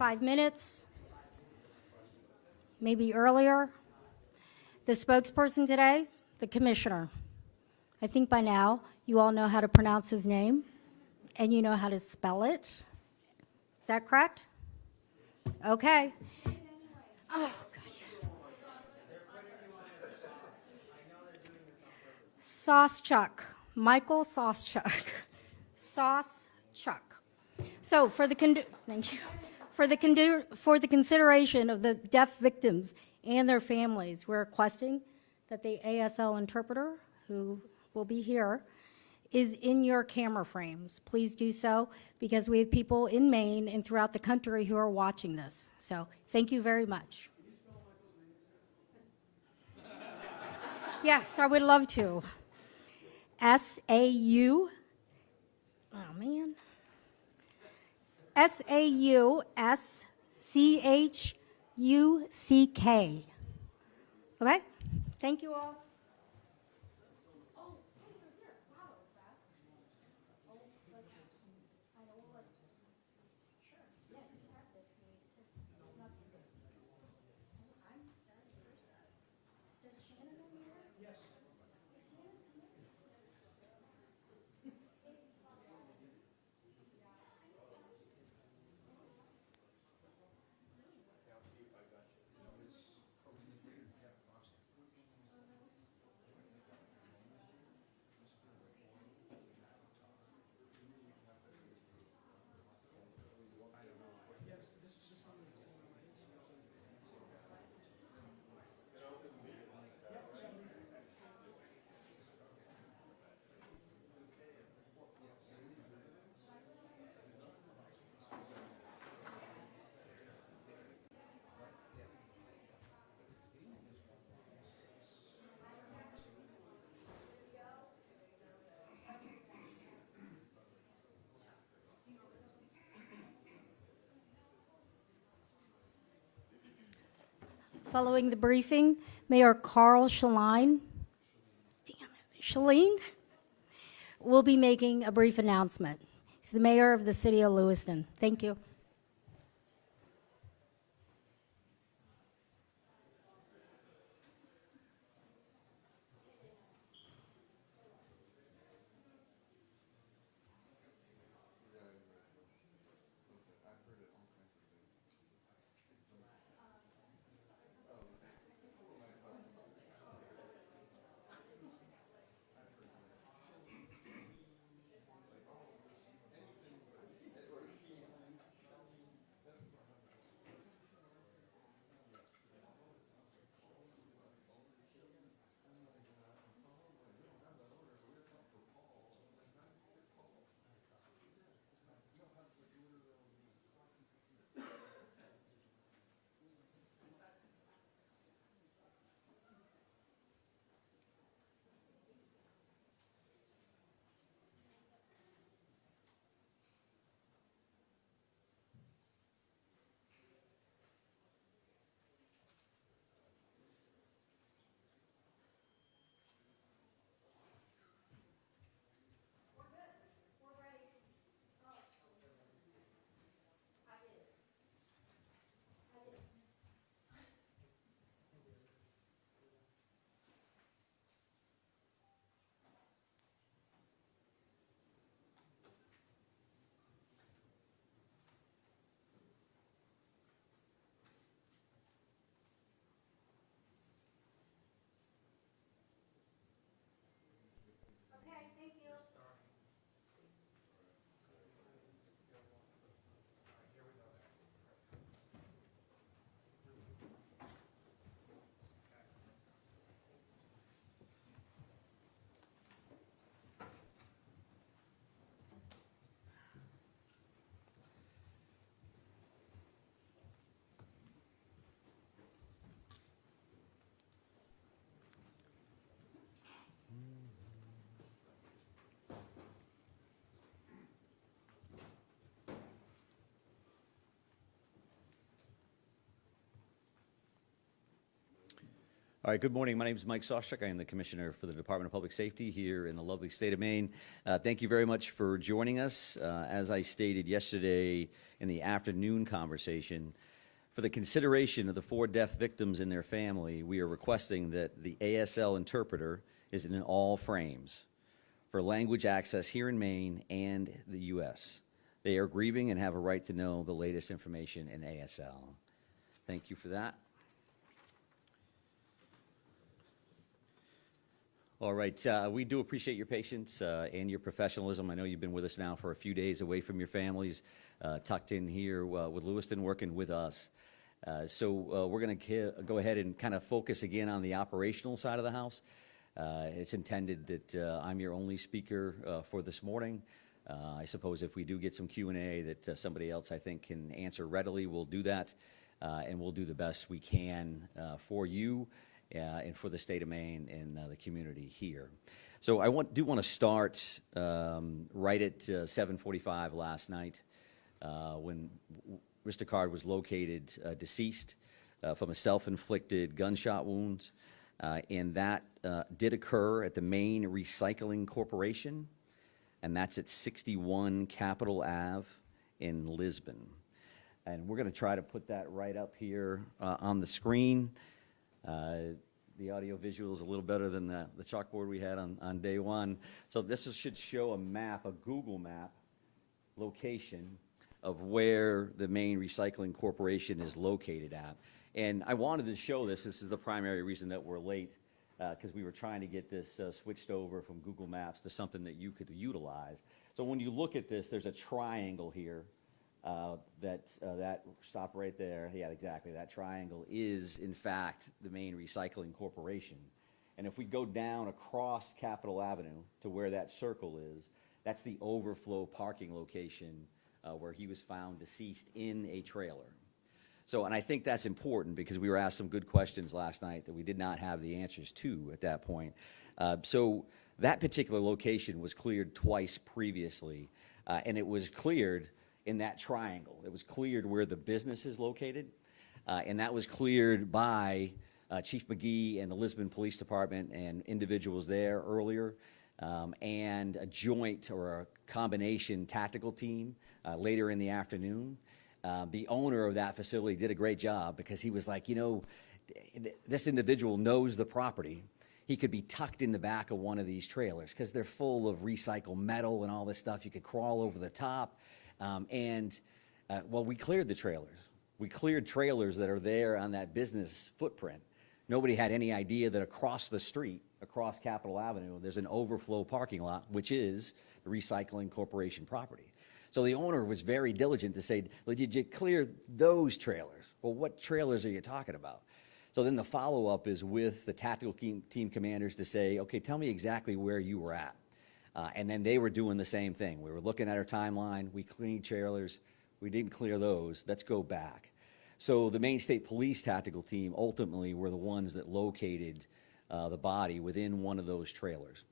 5 minutes, maybe earlier. The spokesperson today, the commissioner. I think by now you all know how to pronounce his name and you know how to spell it. Is that correct? Okay. Oh, God. Saucechuck, Michael Saucechuck. Saucechuck. So for the thank you. For the consideration of the deaf victims and their families, we're requesting that the ASL interpreter, who will be here, is in your camera frames. Please do so, because we have people in Maine and throughout the country who are watching this. So thank you very much. Yes, I would love to. S-A-U, oh man. S-A-U-S-C-H-U-C-K. Okay? Thank you all. Following the briefing, Mayor Carl Shaline will be making a brief announcement. He's the mayor of the city of Lewiston. Thank you. All right, good morning. My name is Mike Sawchuk. I am the Commissioner for the Department of Public Safety here in the lovely state of Maine. Thank you very much for joining us. As I stated yesterday in the afternoon conversation, for the consideration of the 4 deaf victims and their family, we are requesting that the ASL interpreter is in all frames for language access here in Maine and the U.S. They are grieving and have a right to know the latest information in ASL. Thank you for that. All right, we do appreciate your patience and your professionalism. I know you've been with us now for a few days away from your families, tucked in here with Lewiston, working with us. So we're going to go ahead and kind of focus again on the operational side of the house. It's intended that I'm your only speaker for this morning. I suppose if we do get some Q&A that somebody else I think can answer readily, we'll do that, and we'll do the best we can for you. And for the state of Maine and the community here. So I do want to start right at 7:45 last night when Mr. Card was located deceased from a self-inflicted gunshot wound, and that did occur at the Maine Recycling Corporation, and that's at 61 Capitol Ave in Lisbon. And we're going to try to put that right up here on the screen. The audio visual is a little better than the chalkboard we had on day one. So this should show a map, a Google map location of where the Maine Recycling Corporation is located at. And I wanted to show this. This is the primary reason that we're late, because we were trying to get this switched over from Google Maps to something that you could utilize. So when you look at this, there's a triangle here. That stop right there. Yeah, exactly. That triangle is, in fact, the Maine Recycling Corporation. And if we go down across Capitol Avenue to where that circle is, that's the overflow parking location where he was found deceased in a trailer. So, and I think that's important because we were asked some good questions last night that we did not have the answers to at that point. So that particular location was cleared twice previously, and it was cleared in that triangle. It was cleared where the business is located, and that was cleared by Chief McGee and the Lisbon Police Department and individuals there earlier, and a joint or a combination tactical team later in the afternoon. The owner of that facility did a great job because he was like, you know, this individual knows the property. He could be tucked in the back of one of these trailers because they're full of recycled metal and all this stuff. You could crawl over the top. Well, we cleared the trailers. We cleared trailers that are there on that business footprint. Nobody had any idea that across the street, across Capitol Avenue, there's an overflow parking lot, which is the Recycling Corporation property. So the owner was very diligent to say, well, did you clear those trailers? Well, what trailers are you talking about? So then the follow-up is with the tactical team commanders to say, okay, tell me exactly where you were at. And then they were doing the same thing. We were looking at our timeline. We cleaned trailers. We didn't clear those. Let's go back. So the Maine State Police tactical team ultimately were the ones that located the body within one of those trailers.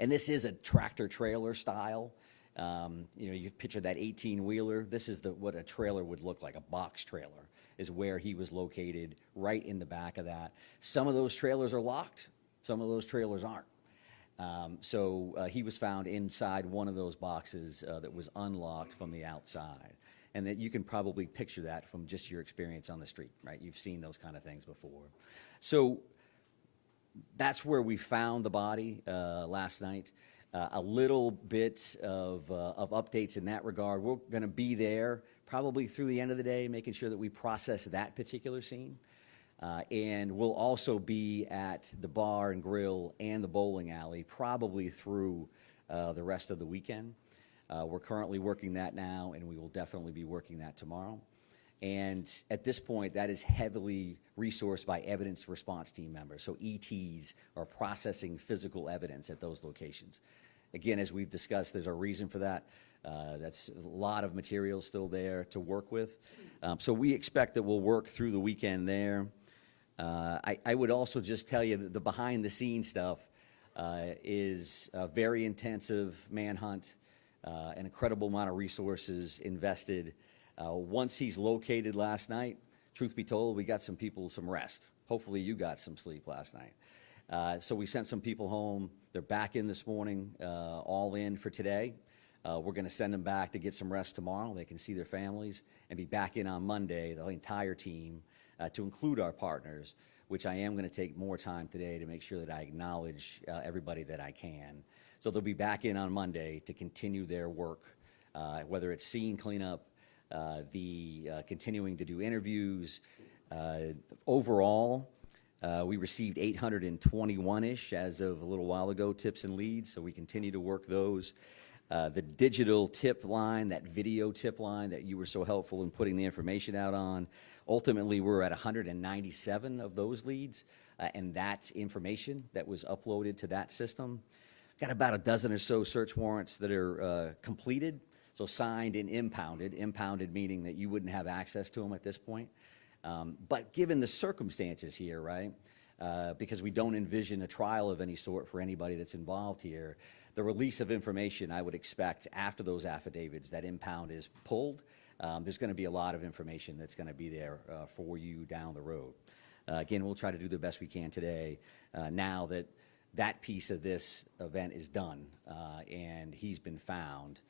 And this is a tractor trailer style. You know, you picture that 18-wheeler. This is what a trailer would look like. A box trailer is where he was located, right in the back of that. Some of those trailers are locked. Some of those trailers aren't. So he was found inside one of those boxes that was unlocked from the outside. And that you can probably picture that from just your experience on the street, right? You've seen those kind of things before. So that's where we found the body last night. A little bit of updates in that regard. We're going to be there probably through the end of the day, making sure that we process that particular scene. And we'll also be at the bar and grill and the bowling alley probably through the rest of the weekend. We're currently working that now, and we will definitely be working that tomorrow. And at this point, that is heavily resourced by evidence response team members. So ETs are processing physical evidence at those locations. Again, as we've discussed, there's a reason for that. That's a lot of material still there to work with. So we expect that we'll work through the weekend there. I would also just tell you that the behind-the-scenes stuff is a very intensive manhunt, an incredible amount of resources invested. Once he's located last night, truth be told, we got some people some rest. hopefully you got some sleep last night. So we sent some people home. They're back in this morning, all in for today. We're going to send them back to get some rest tomorrow. They can see their families and be back in on Monday, the entire team, to include our partners, which I am going to take more time today to make sure that I acknowledge everybody that I can. So they'll be back in on Monday to continue their work, whether it's scene cleanup, continuing to do interviews. Overall, we received 821-ish as of a little while ago, tips and leads, so we continue to work those. The digital tip line, that video tip line that you were so helpful in putting the information out on, ultimately we're at 197 of those leads, and that's information that was uploaded to that system. Got about a dozen or so search warrants that are completed, so signed and impounded meaning that you wouldn't have access to them at this point. But given the circumstances here, right, because we don't envision a trial of any sort for anybody that's involved here, the release of information I would expect after those affidavits, that impound is pulled, there's going to be a lot of information that's going to be there for you down the road. Again, we'll try to do the best we can today now that that piece of this event is done and he's been found.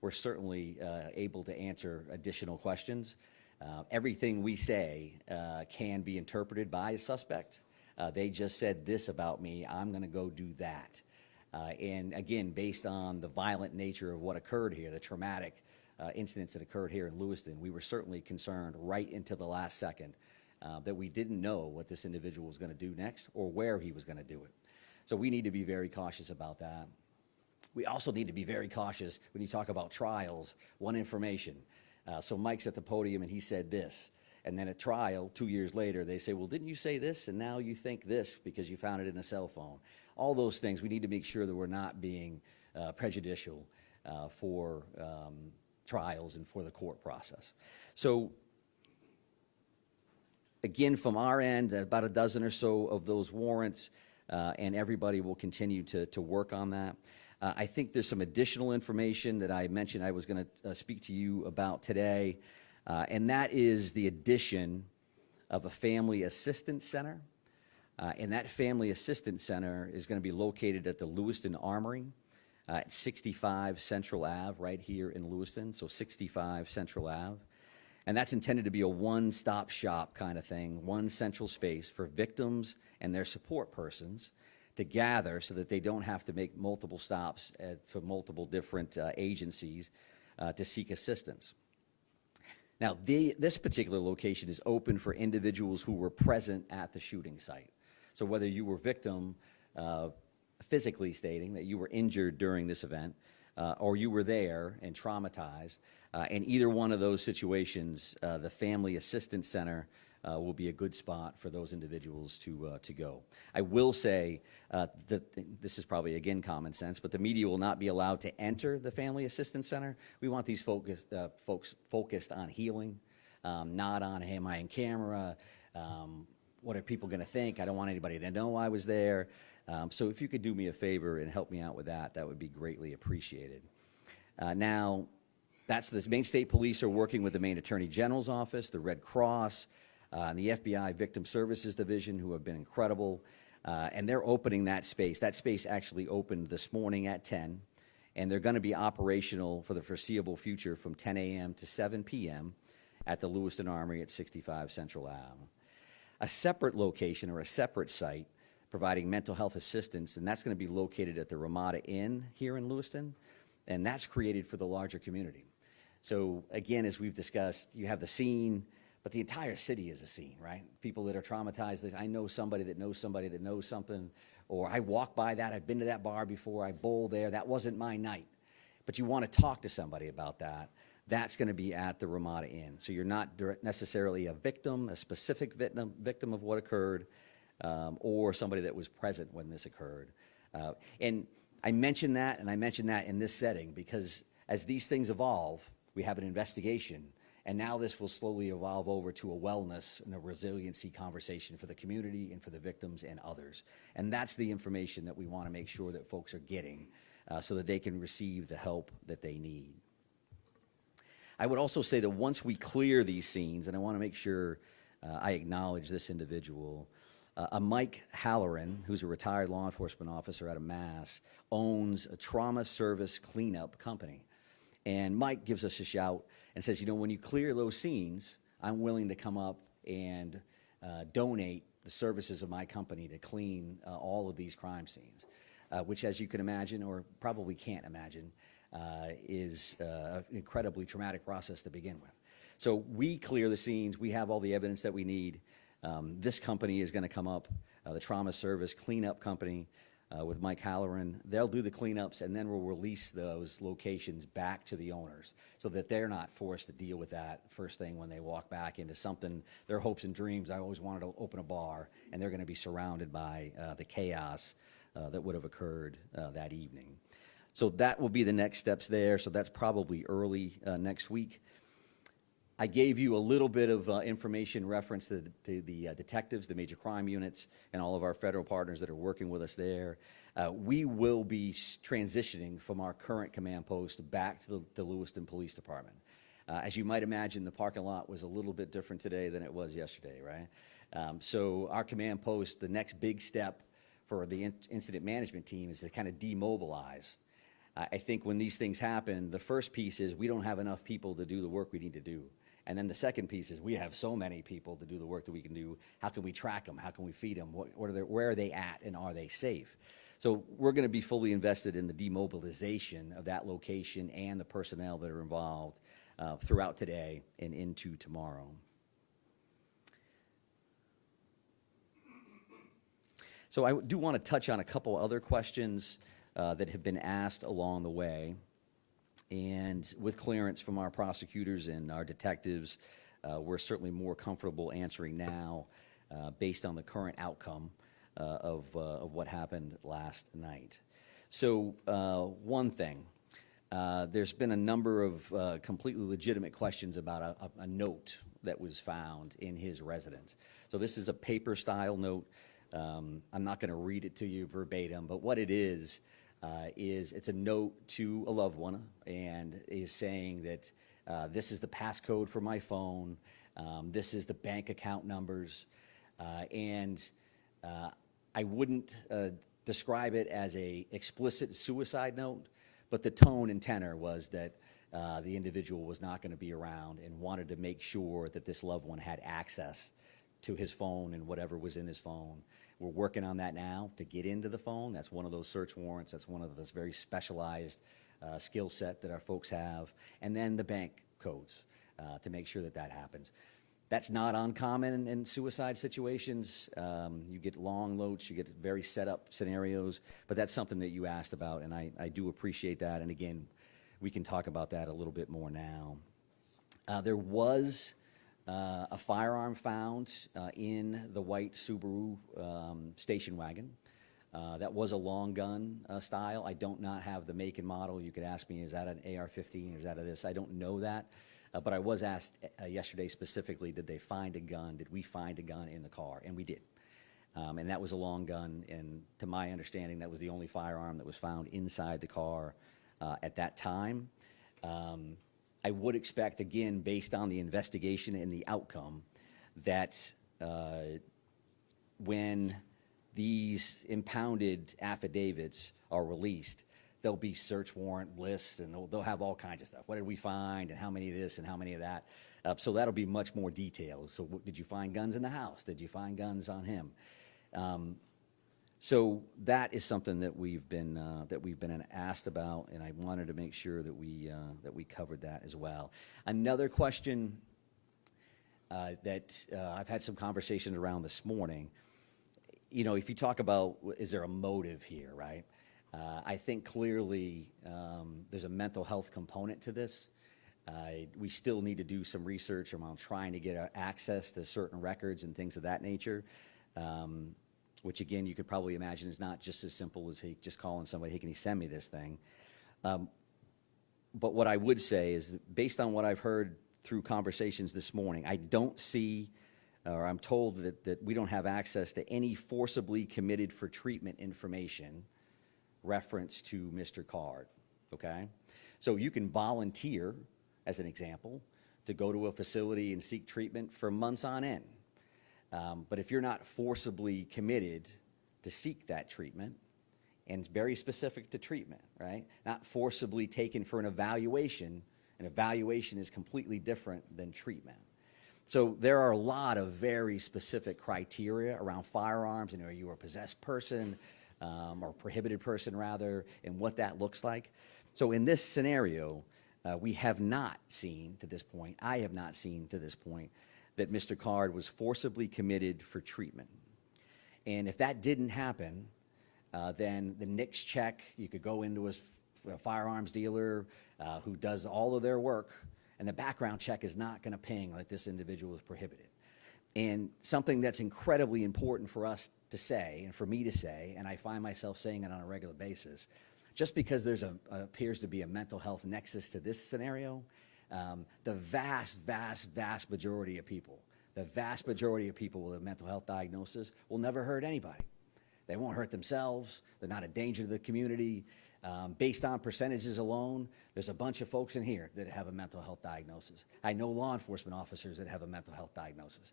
We're certainly able to answer additional questions. Everything we say can be interpreted by a suspect. They just said this about me, I'm going to go do that. And again, based on the violent nature of what occurred here, the traumatic incidents that occurred here in Lewiston, we were certainly concerned right into the last second that we didn't know what this individual was going to do next or where he was going to do it. So we need to be very cautious about that. We also need to be very cautious when you talk about trials, one information. So Mike's at the podium and he said this, and then at trial, 2 years later, they say, well, didn't you say this? And now you think this because you found it in a cell phone. All those things, we need to make sure that we're not being prejudicial for trials and for the court process. So again, from our end, about a dozen or so of those warrants, and everybody will continue to work on that. I think there's some additional information that I mentioned I was going to speak to you about today, and that is the addition of a family assistance center. And that family assistance center is going to be located at the Lewiston Armory at 65 Central Ave, right here in Lewiston, so 65 Central Ave. And that's intended to be a one-stop shop kind of thing, one central space for victims and their support persons to gather so that they don't have to make multiple stops for multiple different agencies to seek assistance. Now, this particular location is open for individuals who were present at the shooting site. So whether you were victim, physically stating that you were injured during this event, or you were there and traumatized, in either one of those situations, the Family Assistance Center will be a good spot for those individuals to go. I will say that this is probably, again, common sense, but the media will not be allowed to enter the Family Assistance Center. We want these folks focused on healing, not on, hey, am I in camera? What are people going to think? I don't want anybody to know I was there. So if you could do me a favor and help me out with that, that would be greatly appreciated. Now, that's the Maine State Police are working with the Maine Attorney General's Office, the Red Cross, and the FBI Victim Services Division, who have been incredible, and they're opening that space. That space actually opened this morning at 10, and they're going to be operational for the foreseeable future from 10 a.m. to 7 p.m. at the Lewiston Armory at 65 Central Ave. A separate location or a separate site providing mental health assistance, and that's going to be located at the Ramada Inn here in Lewiston, and that's created for the larger community. So again, as we've discussed, you have the scene, but the entire city is a scene, right? People that are traumatized, I know somebody that knows somebody that knows something, or I walk by that, I've been to that bar before, I bowl there, that wasn't my night. But you want to talk to somebody about that. That's going to be at the Ramada Inn. So you're not necessarily a victim, a specific victim of what occurred, or somebody that was present when this occurred. And I mention that, and I mention that in this setting because as these things evolve, we have an investigation, and now this will slowly evolve over to a wellness and a resiliency conversation for the community and for the victims and others. And that's the information that we want to make sure that folks are getting so that they can receive the help that they need. I would also say that once we clear these scenes, and I want to make sure I acknowledge this individual. A Mike Halloran, who's a retired law enforcement officer out of Mass, owns a trauma service cleanup company. And Mike gives us a shout and says, you know, when you clear those scenes, I'm willing to come up and donate the services of my company to clean all of these crime scenes, which, as you can imagine, or probably can't imagine, is an incredibly traumatic process to begin with. So we clear the scenes. We have all the evidence that we need. This company is going to come up, the Trauma Service Cleanup Company, with Mike Halloran. They'll do the cleanups, and then we'll release those locations back to the owners so that they're not forced to deal with that first thing when they walk back into something, their hopes and dreams. I always wanted to open a bar, and they're going to be surrounded by the chaos that would have occurred that evening. So that will be the next steps there. So that's probably early next week. I gave you a little bit of information reference to the detectives, the major crime units, and all of our federal partners that are working with us there. We will be transitioning from our current command post back to the Lewiston Police Department. As you might imagine, the parking lot was a little bit different today than it was yesterday, right? So our command post, the next big step for the incident management team is to kind of demobilize. I think when these things happen, the first piece is we don't have enough people to do the work we need to do. And then the second piece is we have so many people to do the work that we can do. How can we track them? How can we feed them? Where are they at, and are they safe? So we're going to be fully invested in the demobilization of that location and the personnel that are involved throughout today and into tomorrow. So I do want to touch on a couple other questions that have been asked along the way. And with clearance from our prosecutors and our detectives, we're certainly more comfortable answering now based on the current outcome of what happened last night. So one thing, there's been a number of completely legitimate questions about a note that was found in his residence. So this is a paper-style note. I'm not going to read it to you verbatim, but what it is it's a note to a loved one, and is saying that this is the passcode for my phone, this is the bank account numbers, and I wouldn't describe it as a explicit suicide note, but the tone and tenor was that the individual was not going to be around and wanted to make sure that this loved one had access to his phone and whatever was in his phone. We're working on that now to get into the phone. That's one of those search warrants. That's one of those very specialized skill set that our folks have. And then the bank codes to make sure that that happens. That's not uncommon in suicide situations. You get long loads, you get very set up scenarios, but that's something that you asked about, and I do appreciate that. And again, we can talk about that a little bit more now. There was a firearm found in the white Subaru station wagon. That was a long gun style. I don't not have the make and model. You could ask me, is that an AR-15 or is that a this? I don't know that. But I was asked yesterday specifically, did they find a gun? Did we find a gun in the car? And we did. And that was a long gun, and to my understanding, that was the only firearm that was found inside the car at that time. I would expect, again, based on the investigation and the outcome, that when these impounded affidavits are released, there'll be search warrant lists, and they'll have all kinds of stuff. What did we find, and how many of this, and how many of that? So that'll be much more detailed. So did you find guns in the house? Did you find guns on him? So that is something that we've been asked about, and I wanted to make sure that we covered that as well. Another question that I've had some conversations around this morning. You know, if you talk about is there a motive here, right? I think clearly there's a mental health component to this. We still need to do some research around trying to get access to certain records and things of that nature. Which again, you could probably imagine is not just as simple as hey, just calling somebody, hey, can you send me this thing? But what I would say is that based on what I've heard through conversations this morning, I don't see, or I'm told that we don't have access to any forcibly committed for treatment information reference to Mr. Card, okay? So you can volunteer, as an example, to go to a facility and seek treatment for months on end. But if you're not forcibly committed to seek that treatment, and it's very specific to treatment, right? Not forcibly taken for an evaluation is completely different than treatment. So there are a lot of very specific criteria around firearms, and are you a possessed person, or prohibited person rather, and what that looks like. So in this scenario, we have not seen to this point, I have not seen to this point, that Mr. Card was forcibly committed for treatment. And if that didn't happen, then the NICS check, you could go into a firearms dealer who does all of their work, and the background check is not going to ping like this individual is prohibited. And something that's incredibly important for us to say, and for me to say, and I find myself saying it on a regular basis, just because there's appears to be a mental health nexus to this scenario, the vast majority of people, with a mental health diagnosis will never hurt anybody. They won't hurt themselves. They're not a danger to the community. Based on percentages alone, there's a bunch of folks in here that have a mental health diagnosis. I know law enforcement officers that have a mental health diagnosis.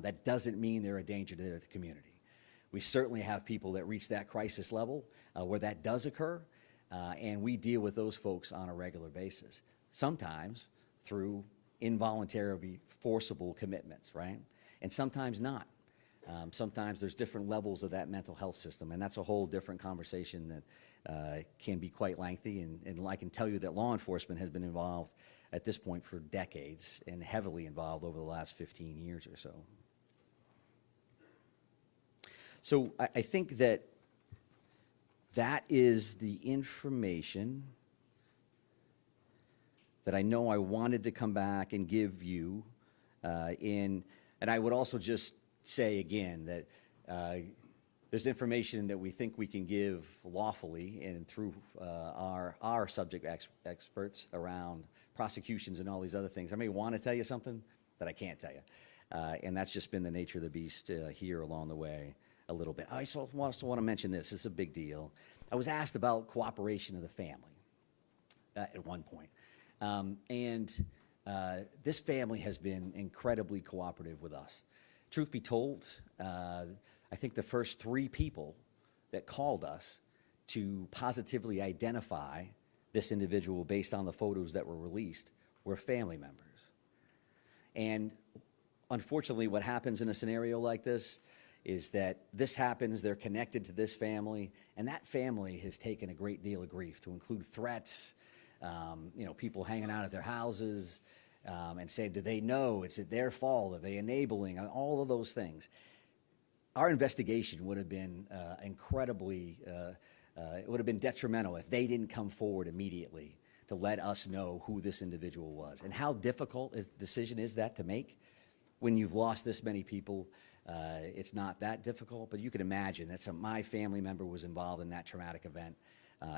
That doesn't mean they're a danger to the community. We certainly have people that reach that crisis level where that does occur, and we deal with those folks on a regular basis, sometimes through involuntary, forcible commitments, right? And sometimes not. Sometimes there's different levels of that mental health system, and that's a whole different conversation that can be quite lengthy, and I can tell you that law enforcement has been involved at this point for decades and heavily involved over the last 15 years or so. So I think that is the information that I know I wanted to come back and give you, and I would also just say again that there's information that we think we can give lawfully and through our subject experts around prosecutions and all these other things. I may want to tell you something that I can't tell you, and that's just been the nature of the beast here along the way a little bit. I also want to mention this. It's a big deal. I was asked about cooperation of the family at one point. And this family has been incredibly cooperative with us. Truth be told, I think the first 3 people that called us to positively identify this individual based on the photos that were released were family members. And unfortunately, what happens in a scenario like this is that this happens, they're connected to this family, and that family has taken a great deal of grief, to include threats, people hanging out at their houses, and saying, do they know? Is it their fault? Are they enabling? All of those things. Our investigation would have been incredibly, it would have been detrimental if they didn't come forward immediately to let us know who this individual was. And how difficult a decision is that to make when you've lost this many people? It's not that difficult, but you can imagine that my family member was involved in that traumatic event,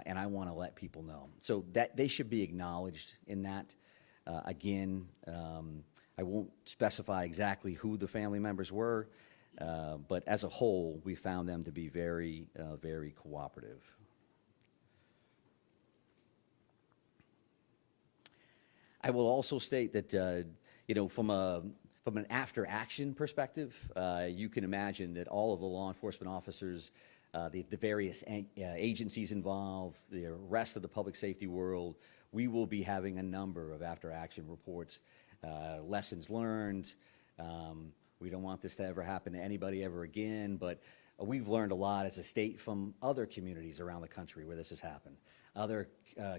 and I want to let people know. So that they should be acknowledged in that. Again, I won't specify exactly who the family members were, but as a whole, we found them to be very, very cooperative. I will also state that, from an after-action perspective, you can imagine that all of the law enforcement officers, the various agencies involved, the rest of the public safety world, we will be having a number of after-action reports, lessons learned. We don't want this to ever happen to anybody ever again, but we've learned a lot as a state from other communities around the country where this has happened, other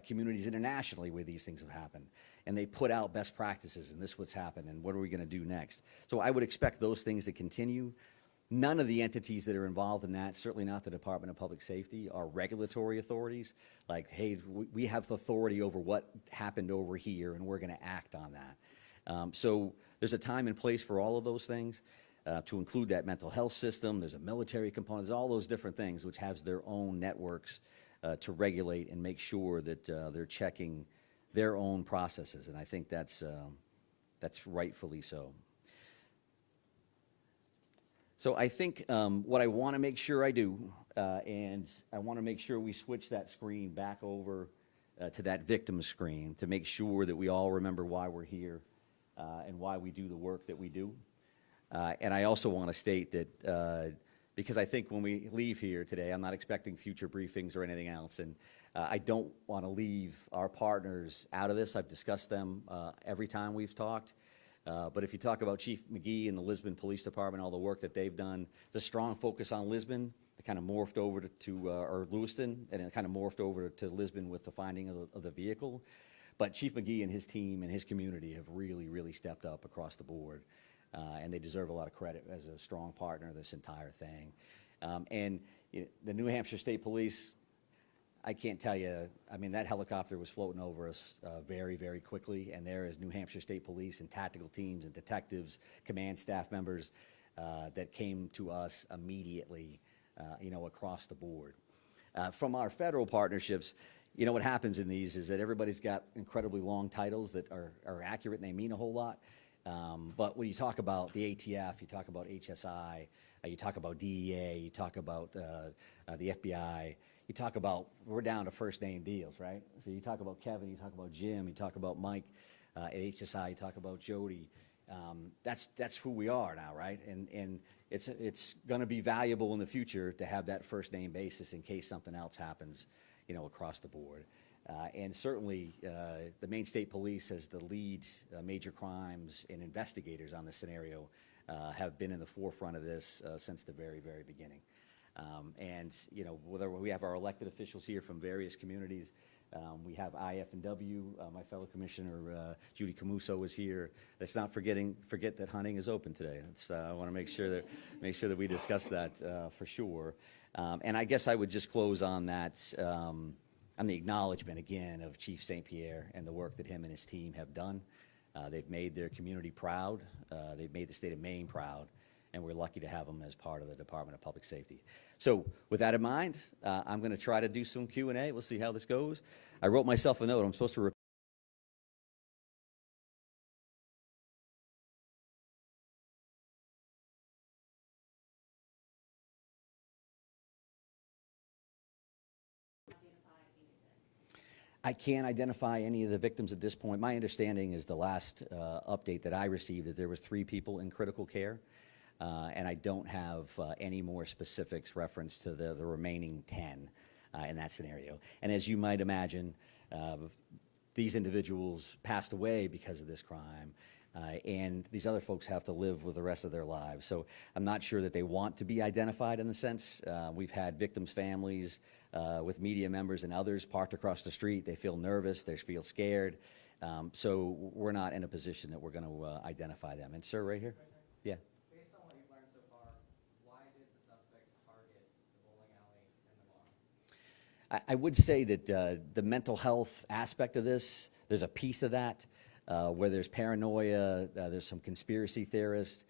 communities internationally where these things have happened. And they put out best practices, and this is what's happened, and what are we going to do next? So I would expect those things to continue. None of the entities that are involved in that, certainly not the Department of Public Safety, are regulatory authorities. Like, hey, we have the authority over what happened over here, and we're going to act on that. So there's a time and place for all of those things, to include that mental health system. There's a military component. There's all those different things which has their own networks to regulate and make sure that they're checking their own processes, and I think that's rightfully so. So I think what I want to make sure I do, and I want to make sure we switch that screen back over to that victim screen to make sure that we all remember why we're here and why we do the work that we do. And I also want to state that, because I think when we leave here today, I'm not expecting future briefings or anything else, and I don't want to leave our partners out of this. I've discussed them every time we've talked. But if you talk about Chief McGee and the Lisbon Police Department, all the work that they've done, the strong focus on Lisbon, it kind of morphed over or Lewiston, and it kind of morphed over to Lisbon with the finding of the vehicle. But Chief McGee and his team and his community have really, really stepped up across the board, and they deserve a lot of credit as a strong partner of this entire thing. And you know, the New Hampshire State Police, I can't tell you, I mean, that helicopter was floating over us very, very quickly, and there is New Hampshire State Police and tactical teams and detectives, command staff members that came to us immediately, you know, across the board. From our federal partnerships, you know, what happens in these is that everybody's got incredibly long titles that are accurate and they mean a whole lot. But when you talk about the ATF, you talk about HSI, you talk about DEA, you talk about the FBI, you talk about, we're down to first name deals, right? So you talk about Kevin, you talk about Jim, you talk about Mike at HSI, you talk about Jody. That's who we are now, right? And it's going to be valuable in the future to have that first name basis in case something else happens, you know, across the board. And certainly, the Maine State Police as the lead major crimes and investigators on this scenario have been in the forefront of this since the very, very beginning. And, you know, whether we have our elected officials here from various communities, we have IF&W, my fellow commissioner, Judy Camuso is here. Let's not forget that hunting is open today. I want to make sure that we discuss that for sure. And I guess I would just close on that, on the acknowledgement again of Chief St. Pierre and the work that him and his team have done. They've made their community proud. They've made the state of Maine proud. And we're lucky to have them as part of the Department of Public Safety. So with that in mind, I'm going to try to do some Q&A. We'll see how this goes. I wrote myself a note. I'm supposed to I can't identify any of the victims at this point. My understanding is the last update that I received that there were 3 people in critical care. And I don't have any more specifics reference to the remaining 10 in that scenario. And as you might imagine, these individuals passed away because of this crime, and these other folks have to live with the rest of their lives. So I'm not sure that they want to be identified in the sense. We've had victims' families with media members and others parked across the street. They feel nervous, they feel scared. So we're not in a position that we're going to identify them. And sir, right here? Yeah. I would say that the mental health aspect of this, there's a piece of that where there's paranoia, there's some conspiracy theorist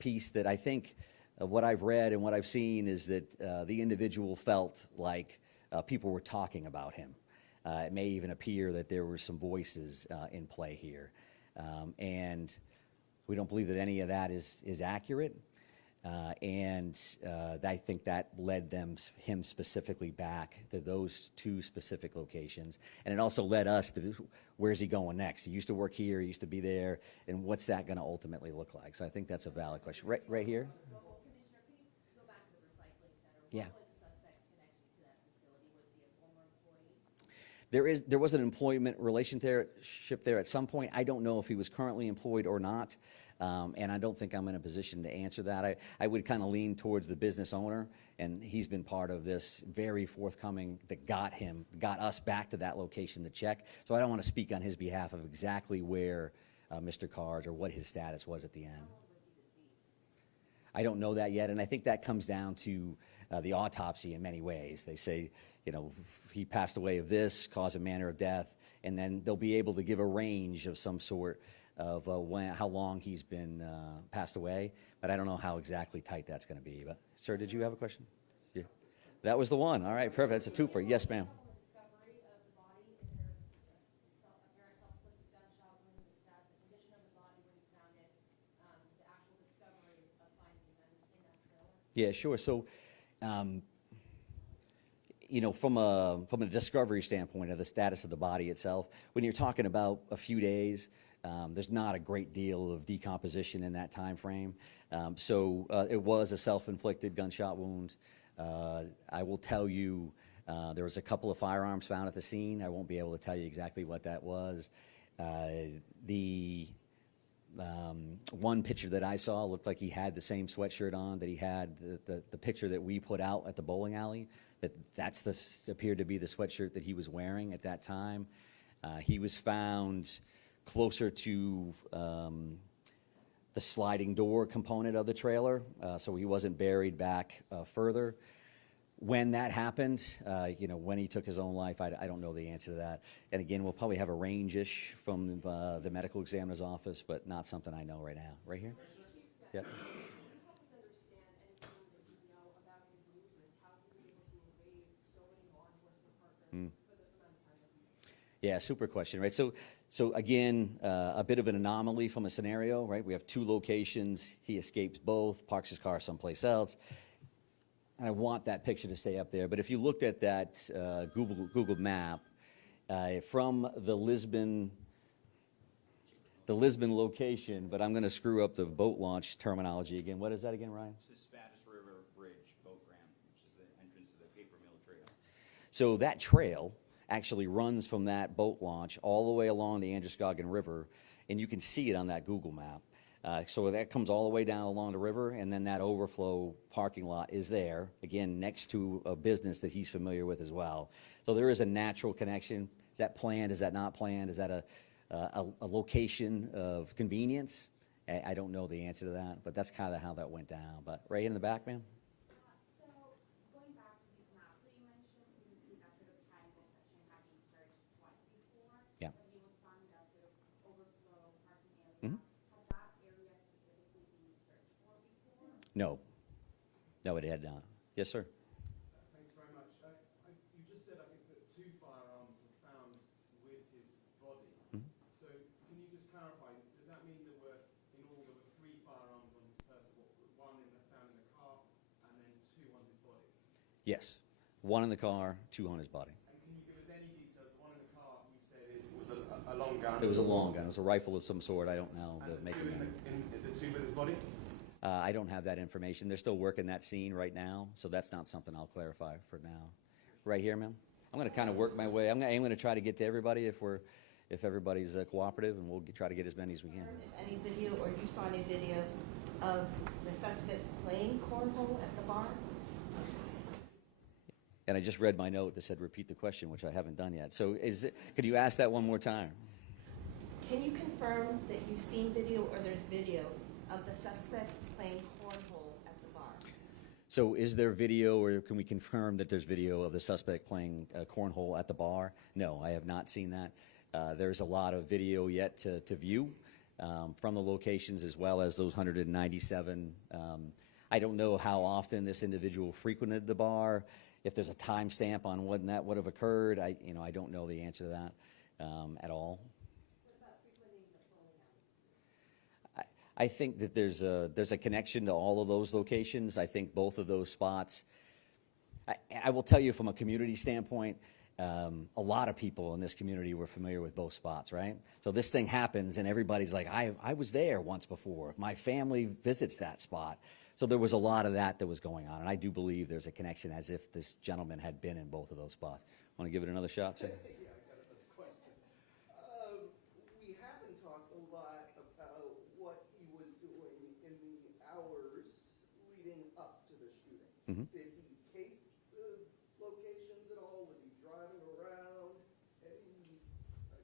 piece that I think what I've read and what I've seen is that the individual felt like people were talking about him. It may even appear that there were some voices in play here. And we don't believe that any of that is accurate. And I think that led him specifically back to those 2 specific locations. And it also led us to, where's he going next? He used to work here, he used to be there, and what's that going to ultimately look like? So I think that's a valid question. Right here? Well, Commissioner, can you go back to the recycling center? Yeah. What was the suspect's connection to that facility? Was he a former employee? There was an employment relationship there at some point. I don't know if he was currently employed or not. And I don't think I'm in a position to answer that. I would kind of lean towards the business owner, and he's been part of this very forthcoming that got us back to that location to check. So I don't want to speak on his behalf of exactly where Mr. Carr's or what his status was at the end. How long was he deceased? I don't know that yet, and I think that comes down to the autopsy in many ways. They say, you know, he passed away of this, cause and manner of death, and then they'll be able to give a range of some sort of how long he's been passed away, but I don't know how exactly tight that's going to be. But, sir, did you have a question? Yeah. That was the one. All right, perfect. It's a twofer. Yes, ma'am. Discovery of the body, if there's apparent self-inflicted gunshot wound, the condition of the body when you found it, the actual discovery of finding them in that trailer? Yeah, sure. So you know, from a discovery standpoint of the status of the body itself, when you're talking about a few days, there's not a great deal of decomposition in that time frame. So it was a self-inflicted gunshot wound. I will tell you, there was a couple of firearms found at the scene. I won't be able to tell you exactly what that was. The one picture that I saw looked like he had the same sweatshirt on that he had the picture that we put out at the bowling alley. That's appeared to be the sweatshirt that he was wearing at that time. He was found closer to the sliding door component of the trailer, so he wasn't buried back further. When that happened, you know, when he took his own life, I don't know the answer to that. And again, we'll probably have a range-ish from the medical examiner's office, but not something I know right now. Right here? Yeah. Can you help us understand anything that you know about his movements, how he was able to evade so many law enforcement partners for the amount of time that he was? Yeah, super question, right? So again, a bit of an anomaly from a scenario, right? We have two locations. He escapes both, parks his car someplace else. I want that picture to stay up there, but if you looked at that Google map, from the Lisbon location, but I'm going to screw up the boat launch terminology again. What is that again, Ryan? It's the Spanish River Bridge boat ramp, which is the entrance to the paper mill trail. So that trail actually runs from that boat launch all the way along the Androscoggin River, and you can see it on that Google map. So that comes all the way down along the river, and then that overflow parking lot is there, again, next to a business that he's familiar with as well. So there is a natural connection. Is that planned? Is that not planned? Is that a location of convenience? I don't know the answer to that, but that's kind of how that went down. But right in the back, ma'am? So, going back to these maps, so you mentioned previously that sort of triangle section had been searched twice before. Yeah. But he was found in that sort of overflow parking area. Had that area specifically been searched for before? No. No, it had not. Yes, sir. Thanks very much. You just said, I think, that two firearms were found with his body. So can you just clarify, does that mean there were three firearms on his person? One found in the car and then two on his body? Yes. One in the car, two on his body. And can you give us any details? The one in the car, you said, was a long gun? It was a long gun. It was a rifle of some sort. I don't know And the make and model. the two with his body? I don't have that information. They're still working that scene right now, so that's not something I'll clarify for now. Right here, ma'am? I'm going to kind of work my way. I'm going to try to get to everybody if everybody's cooperative, and we'll try to get as many as we can. If any video, or you saw any video of the suspect playing cornhole at the bar? And I just read my note that said repeat the question, which I haven't done yet. So could you ask that one more time? Can you confirm that you've seen video or there's video of the suspect playing cornhole at the bar? So is there video, or can we confirm that there's video of the suspect playing cornhole at the bar? No, I have not seen that. There's a lot of video yet to view from the locations, as well as those 197. I don't know how often this individual frequented the bar. If there's a timestamp on when that would have occurred, I don't know the answer to that at all. I think that there's a connection to all of those locations. I think both of those spots. I will tell you from a community standpoint, a lot of people in this community were familiar with both spots, right? So this thing happens, and everybody's like, I was there once before. My family visits that spot. So there was a lot of that was going on, and I do believe there's a connection, as if this gentleman had been in both of those spots. Want to give it another shot, sir? Yeah, I got another question. We haven't talked a lot about what he was doing in the hours leading up to the shootings. Did he case the locations at all? Was he driving around?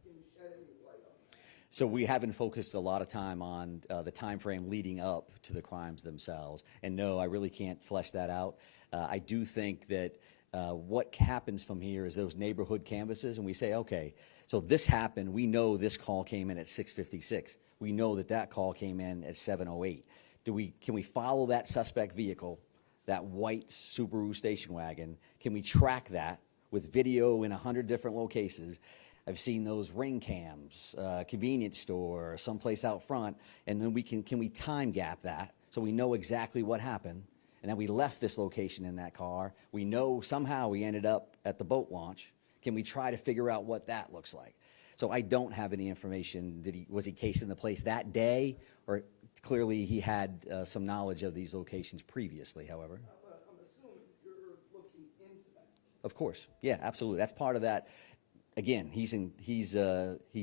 Can you shed any light on that? So we haven't focused a lot of time on the time frame leading up to the crimes themselves. And no, I really can't flesh that out. I do think that what happens from here is those neighborhood canvases, and we say, okay, so this happened. We know this call came in at 6:56. We know that call came in at 7:08. Can we follow that suspect vehicle, that white Subaru station wagon? Can we track that with video in 100 different locations? I've seen those ring cams, convenience store, someplace out front, and then can we time gap that so we know exactly what happened, and then we left this location in that car. We know somehow we ended up at the boat launch. Can we try to figure out what that looks like? So I don't have any information. Was he casing the place that day, or clearly he had some knowledge of these locations previously, however? I'm assuming you're looking into that. Of course. Yeah, absolutely. That's part of that. Again, he's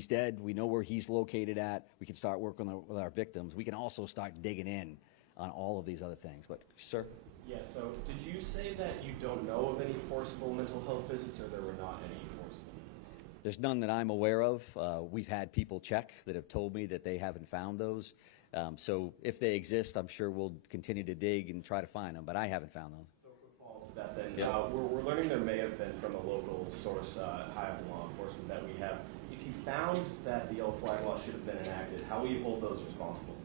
dead. We know where he's located at. We can start working with our victims. We can also start digging in on all of these other things. But, sir? Yeah, so did you say that you don't know of any forcible mental health visits, or there were not any forcible? There's none that I'm aware of. We've had people check that have told me that they haven't found those. So if they exist, I'm sure we'll continue to dig and try to find them, but I haven't found them. So if we follow to that then, Yeah. we're learning there may have been from a local source high up in law enforcement that we have. If you found that the yellow flag law should have been enacted, how will you hold those responsible?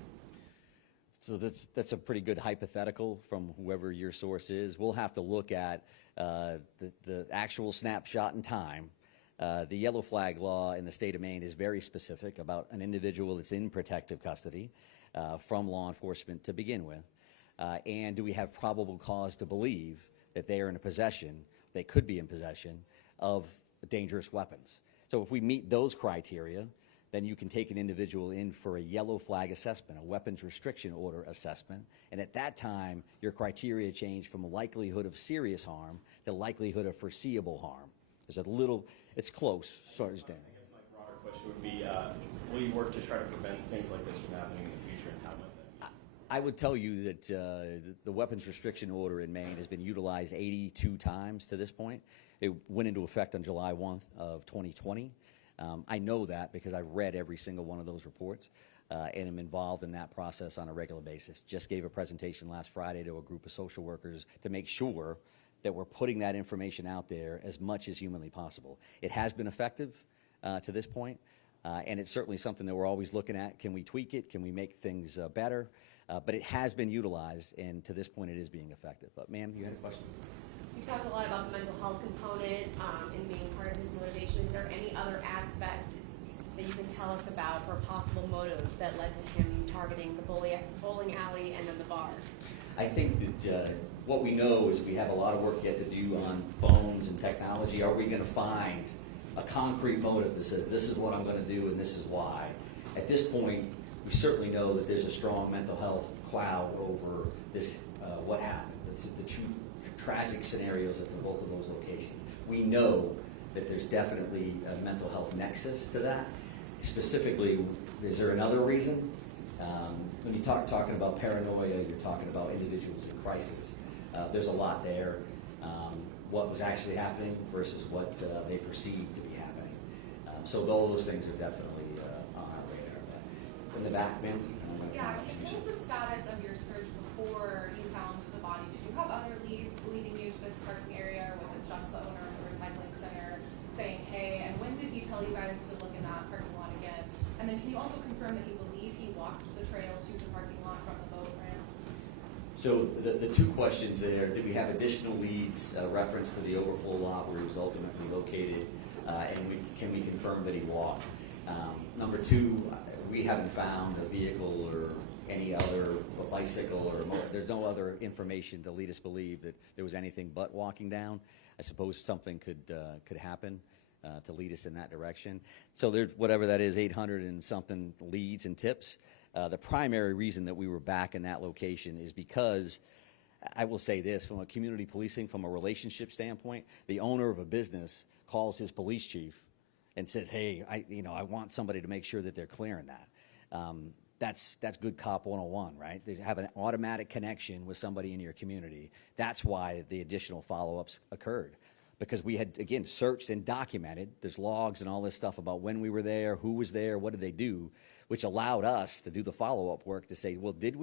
So that's a pretty good hypothetical from whoever your source is. We'll have to look at the actual snapshot in time. The yellow flag law in the state of Maine is very specific about an individual that's in protective custody from law enforcement to begin with. And do we have probable cause to believe that they are in possession, they could be in possession of dangerous weapons? So if we meet those criteria, then you can take an individual in for a yellow flag assessment, a weapons restriction order assessment, and at that time, your criteria change from a likelihood of serious harm to likelihood of foreseeable harm. There's a little, it's close, sorry, Dan. I guess my broader question would be, will you work to try to prevent things like this from happening in the future, and how might that be? I would tell you that the weapons restriction order in Maine has been utilized 82 times to this point. It went into effect on July 1st of 2020. I know that because I've read every single one of those reports and am involved in that process on a regular basis. Just gave a presentation last Friday to a group of social workers to make sure that we're putting that information out there as much as humanly possible. It has been effective to this point, and it's certainly something that we're always looking at. Can we tweak it? Can we make things better? But it has been utilized, and to this point it is being effective. But ma'am, you had a question? You talked a lot about the mental health component in being part of his motivation. Is there any other aspect that you can tell us about or possible motive that led to him targeting the bowling alley and then the bar? I think that what we know is we have a lot of work yet to do on phones and technology. Are we going to find a concrete motive that says this is what I'm going to do and this is why? At this point, we certainly know that there's a strong mental health cloud over this, what happened, the two tragic scenarios at both of those locations. We know that there's definitely a mental health nexus to that. Specifically, is there another reason? When you talking about paranoia, you're talking about individuals in crisis. There's a lot there. What was actually happening versus what they perceived to be happening. So all those things are definitely on our radar. In the back, ma'am? Yeah, what was the status of your search before you found the body? Did you have other leads leading you to this parking area, or was it just the owner of the recycling center saying, hey, and when did he tell you guys to look in that parking lot again? And then can you also confirm that you believe he walked the trail to the parking lot from the boat ramp? So the two questions there, did we have additional leads, reference to the overflow lot where he was ultimately located, and can we confirm that he walked? Number two, we haven't found a vehicle or any other bicycle or there's no other information to lead us believe that there was anything but walking down. I suppose something could happen to lead us in that direction. So there's whatever that is, 800 and something leads and tips. The primary reason that we were back in that location is because, I will say this, from a community policing, from a relationship standpoint, the owner of a business calls his police chief and says, hey, I want somebody to make sure that they're clearing that. That's good cop 101, right? They have an automatic connection with somebody in your community. That's why the additional follow-ups occurred. Because we had, again, searched and documented. There's logs and all this stuff about when we were there, who was there, what did they do, which allowed us to do the follow-up work to say, well, did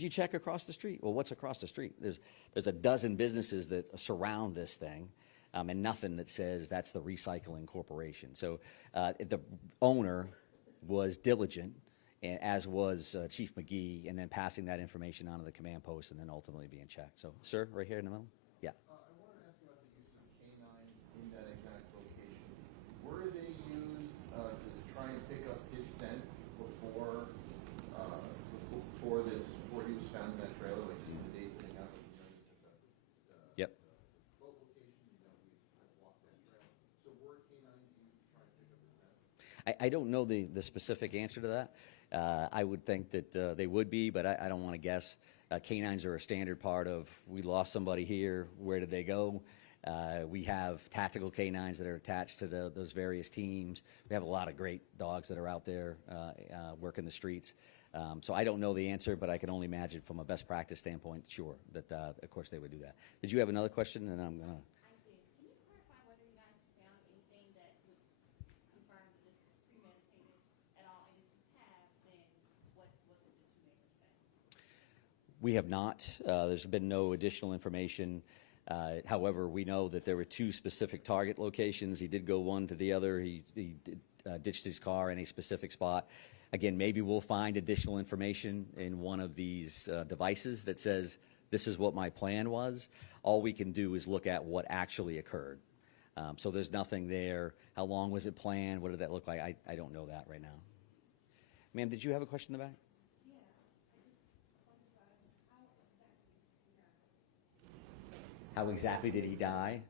you check across the street? Well, what's across the street? There's a dozen businesses that surround this thing, and nothing that says that's the recycling corporation. So the owner was diligent, as was Chief McGee, and then passing that information on to the command post and then ultimately being checked. So, sir, right here in the middle? Yeah. I wanted to ask about the use of canines in that exact location. Were they used to try and pick up his scent before he was found in that trailer, like just the day sitting out? Yep. What location, I don't know the specific answer to that. I would think that they would be, but I don't want to guess. Canines are a standard part of, we lost somebody here, where did they go? We have tactical canines that are attached to those various teams. We have a lot of great dogs that are out there working the streets. So I don't know the answer, but I can only imagine from a best practice standpoint, sure, that of course they would do that. Did you have another question? And I'm gonna. I did. Can you clarify whether you guys have found anything that would confirm that this was premeditated at all? And if you have, then what was it that you made us say? We have not. There's been no additional information. However, we know that there were two specific target locations. He did go one to the other. He ditched his car in a specific spot. Again, maybe we'll find additional information in one of these devices that says, this is what my plan was. All we can do is look at what actually occurred. So there's nothing there. How long was it planned? What did that look like? I don't know that right now. Ma'am, did you have a question in the back? How exactly did he die?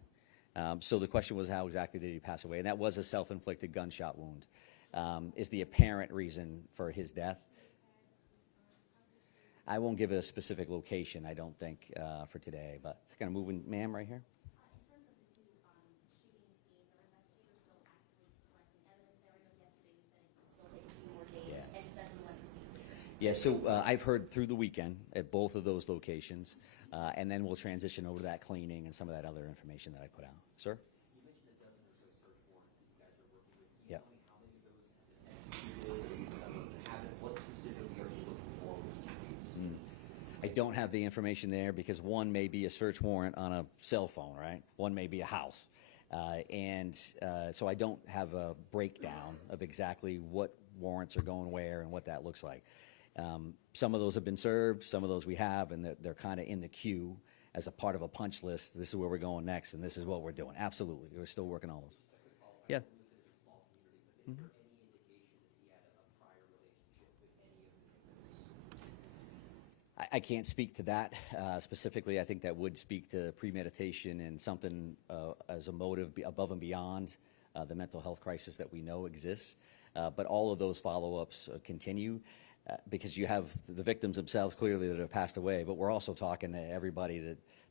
So the question was, how exactly did he pass away? And that was a self-inflicted gunshot wound. Is the apparent reason for his death? I won't give a specific location, I don't think, for today, but it's kind of moving. Ma'am, right here? In terms of the two shooting scenes, are investigators still actively collecting evidence there? I know yesterday you said it still take a few more days. Yeah. And that's the one completely. Yeah, so I've heard through the weekend at both of those locations, and then we'll transition over to that cleaning and some of that other information that I put out. Sir? You mentioned a dozen or so search warrants that you guys are working with. Can you Yep. tell me how many of those have been executed and some of them haven't? What specifically are you looking for with each of these? I don't have the information there because one may be a search warrant on a cell phone, right? One may be a house. So I don't have a breakdown of exactly what warrants are going where and what that looks like. Some of those have been served, some of those we have, and they're kind of in the queue as a part of a punch list. This is where we're going next, and this is what we're doing. Absolutely. We're still working on those. Yeah. Lewiston is a small community, but is there any indication that he had a prior relationship with any of the victims? I can't speak to that specifically. I think that would speak to premeditation and something as a motive above and beyond the mental health crisis that we know exists. But all of those follow-ups continue because you have the victims themselves clearly that have passed away, but we're also talking to everybody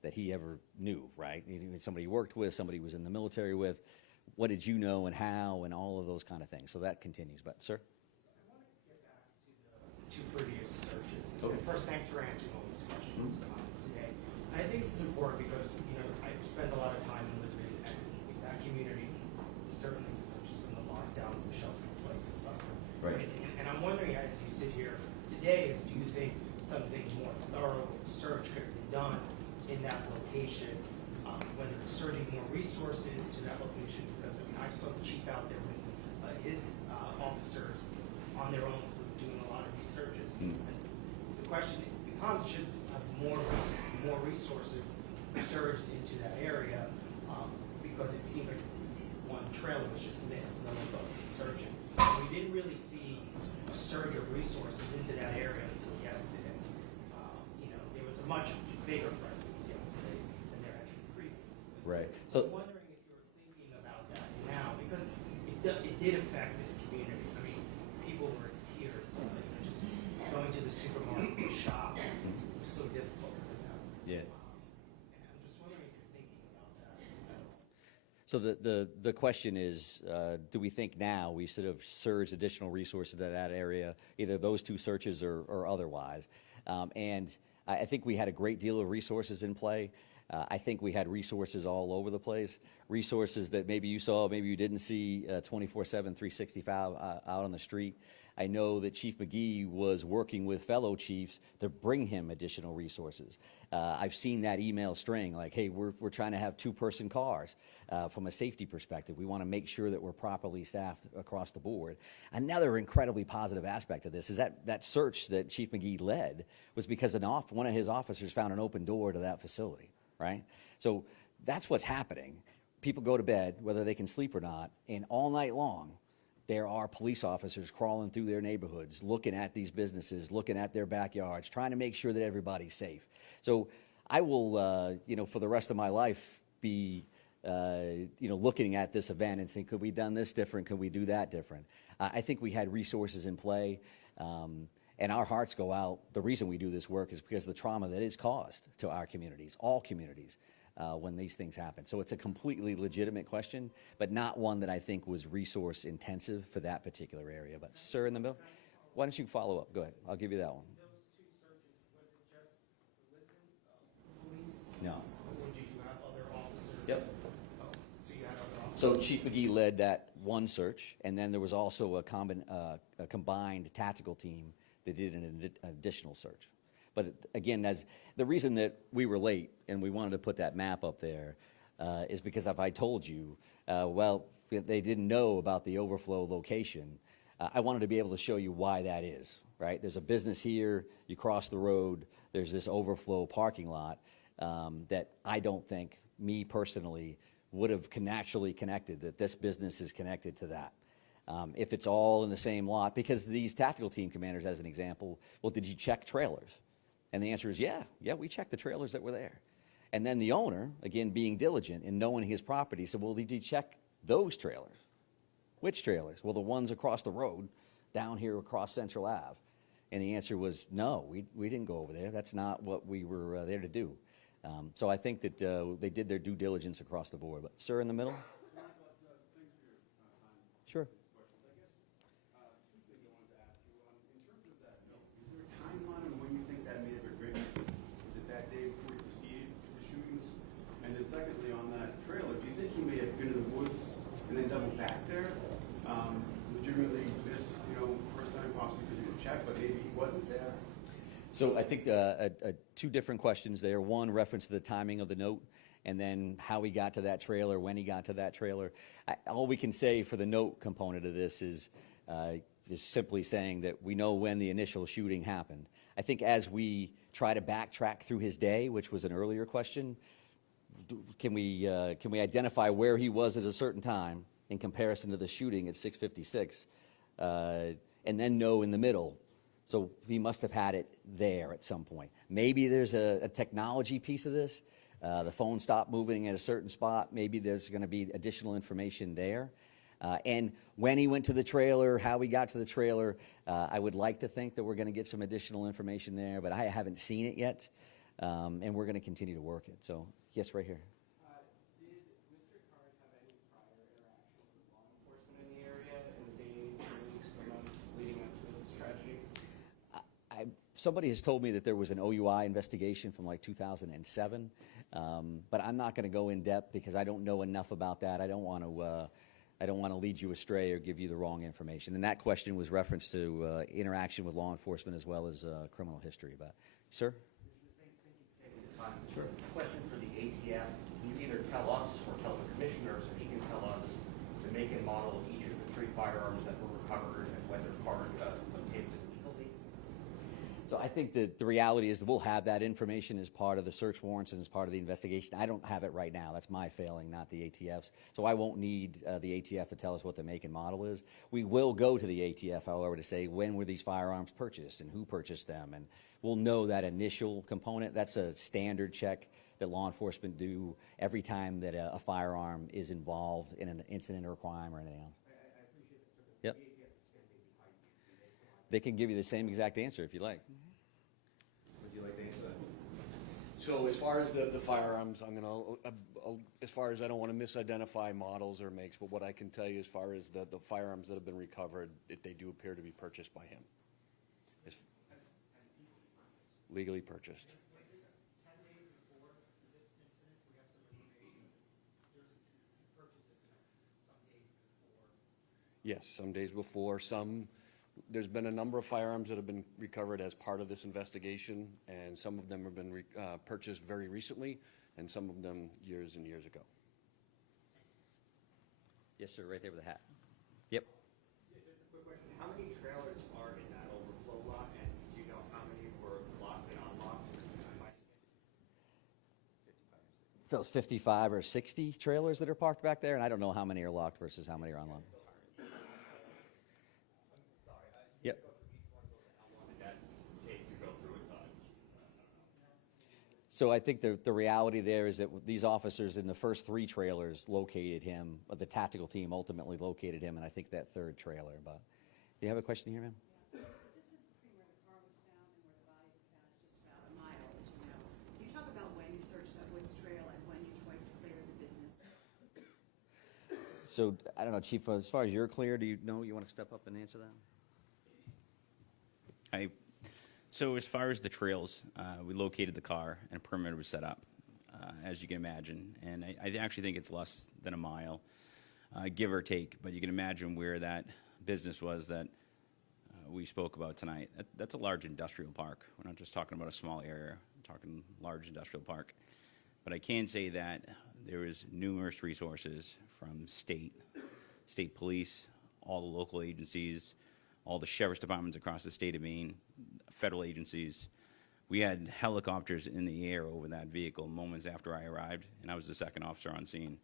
that he ever knew, right? Somebody he worked with, somebody he was in the military with. What did you know and how and all of those kind of things. So that continues. But, sir? I want to get back to the two previous searches. Okay. And first, thanks for answering all these questions today. I think this is important because, I've spent a lot of time in Lisbon, and that community certainly, just from the lockdown, the shelter-in-place has suffered. Right. And I'm wondering, as you sit here today, do you think something more thorough search could have been done in that location, whether it's surging more resources to that location? Because, I saw the chief out there with his officers on their own doing a lot of these searches. And the question becomes, should have more resources surged into that area? Because it seems like this one trailer was just missed, no one thought it was surging. We didn't really see a surge of resources into that area until yesterday. There was a much bigger presence yesterday than there has been previously. Right. So I'm wondering if you're thinking about that now, because it did affect this community. I mean, people were in tears, just going to the supermarket to shop. It was so difficult for them. Yeah. And I'm just wondering if you're thinking about that at all. So the question is, do we think now we should have surged additional resources to that area, either those two searches or otherwise? And I think we had a great deal of resources in play. I think we had resources all over the place, resources that maybe you saw, maybe you didn't see 24/7, 365 out on the street. I know that Chief McGee was working with fellow chiefs to bring him additional resources. I've seen that email string like, hey, we're trying to have two-person cars from a safety perspective. We want to make sure that we're properly staffed across the board. Another incredibly positive aspect of this is that search that Chief McGee led was because one of his officers found an open door to that facility, right? So that's what's happening. People go to bed, whether they can sleep or not, and all night long, there are police officers crawling through their neighborhoods, looking at these businesses, looking at their backyards, trying to make sure that everybody's safe. So I will, for the rest of my life, be looking at this event and saying, could we done this different? Could we do that different? I think we had resources in play, and our hearts go out. The reason we do this work is because of the trauma that is caused to our communities, all communities, when these things happen. So it's a completely legitimate question, but not one that I think was resource intensive for that particular area. But sir, in the middle, why don't you follow up? Go ahead. I'll give you that one. Those two searches, was it just the Lewiston police? No. Or did you have other officers? Yep. Oh, so you had other officers? So Chief McGee led that one search, and then there was also a combined tactical team that did an additional search. But again, as the reason that we were late and we wanted to put that map up there is because if I told you, they didn't know about the overflow location, I wanted to be able to show you why that is, right? There's a business here, you cross the road, there's this overflow parking lot that I don't think, me personally, would have naturally connected, that this business is connected to that. If it's all in the same lot, because these tactical team commanders, as an example, well, did you check trailers? And the answer is, yeah, we checked the trailers that were there. And then the owner, again, being diligent and knowing his property, said, well, did you check those trailers? Which trailers? Well, the ones across the road, down here across Central Ave. And the answer was, no, we didn't go over there. That's not what we were there to do. So I think that they did their due diligence across the board. But sir, in the middle? Thanks for your time. Sure. I guess two things I wanted to ask you. In terms of that note, is there a timeline on when you think that may have been written? Is it that day before you proceeded to the shootings? And then secondly, on that trailer, do you think he may have been in the woods and then doubled back there? Legitimately missed, first time possibly because you didn't check, but maybe he wasn't there? So I think two different questions there. One, reference to the timing of the note, and then how he got to that trailer, when he got to that trailer. All we can say for the note component of this is simply saying that we know when the initial shooting happened. I think as we try to backtrack through his day, which was an earlier question, can we identify where he was at a certain time in comparison to the shooting at 6:56, and then know in the middle. So he must have had it there at some point. Maybe there's a technology piece of this. The phone stopped moving at a certain spot. Maybe there's going to be additional information there. And when he went to the trailer, how he got to the trailer, I would like to think that we're going to get some additional information there, but I haven't seen it yet, and we're going to continue to work it. So, yes, right here. Did Mr. Card have any prior interaction with law enforcement in the area in the days, the weeks, the months leading up to this tragedy? Somebody has told me that there was an OUI investigation from like 2007, but I'm not going to go in depth because I don't know enough about that. I don't want to lead you astray or give you the wrong information. And that question was reference to interaction with law enforcement as well as criminal history. But, sir? Sure. Question for the ATF. Can you either tell us or tell the commissioners, if he can tell us the make and model of each of the 3 firearms that were recovered and whether Card obtained them legally? So I think that the reality is that we'll have that information as part of the search warrants and as part of the investigation. I don't have it right now. That's my failing, not the ATF's. So I won't need the ATF to tell us what the make and model is. We will go to the ATF, however, to say when were these firearms purchased and who purchased them. And we'll know that initial component. That's a standard check that law enforcement do every time that a firearm is involved in an incident or a crime or anything else. I appreciate it. So Yep. the ATF is standing behind you. They can give you the same exact answer if you like. Would you like to answer that? So as far as the firearms, as far as I don't want to misidentify models or makes, but what I can tell you as far as the firearms that have been recovered, they do appear to be purchased by him. It's legally purchased. 10 days before this incident, we have some information that you purchased it some days before. Yes, some days before. There's been a number of firearms that have been recovered as part of this investigation, and some of them have been purchased very recently, and some of them years and years ago. Yes, sir, right there with the hat. Yep. Just a quick question. How many trailers are in that overflow lot, and do you know how many were locked and unlocked? So it's 55 or 60 trailers that are parked back there, and I don't know how many are locked versus how many are unlocked. Yep. So I think the reality there is that these officers in the first 3 trailers located him, but the tactical team ultimately located him, and I think that 3rd trailer. But do you have a question here, ma'am? The distance between where the car was found and where the body was found is just about a mile, as you know. Can you talk about when you searched that Woods Trail and when you twice cleared the business? So I don't know, Chief, as far as you're clear, do you know, you want to step up and answer that? So as far as the trails, we located the car and a perimeter was set up, as you can imagine. And I actually think it's less than a mile, give or take. But you can imagine where that business was that we spoke about tonight. That's a large industrial park. We're not just talking about a small area. We're talking large industrial park. But I can say that there was numerous resources from state police, all the local agencies, all the sheriff's departments across the state of Maine, federal agencies. We had helicopters in the air over that vehicle moments after I arrived, and I was the 2nd officer on scene.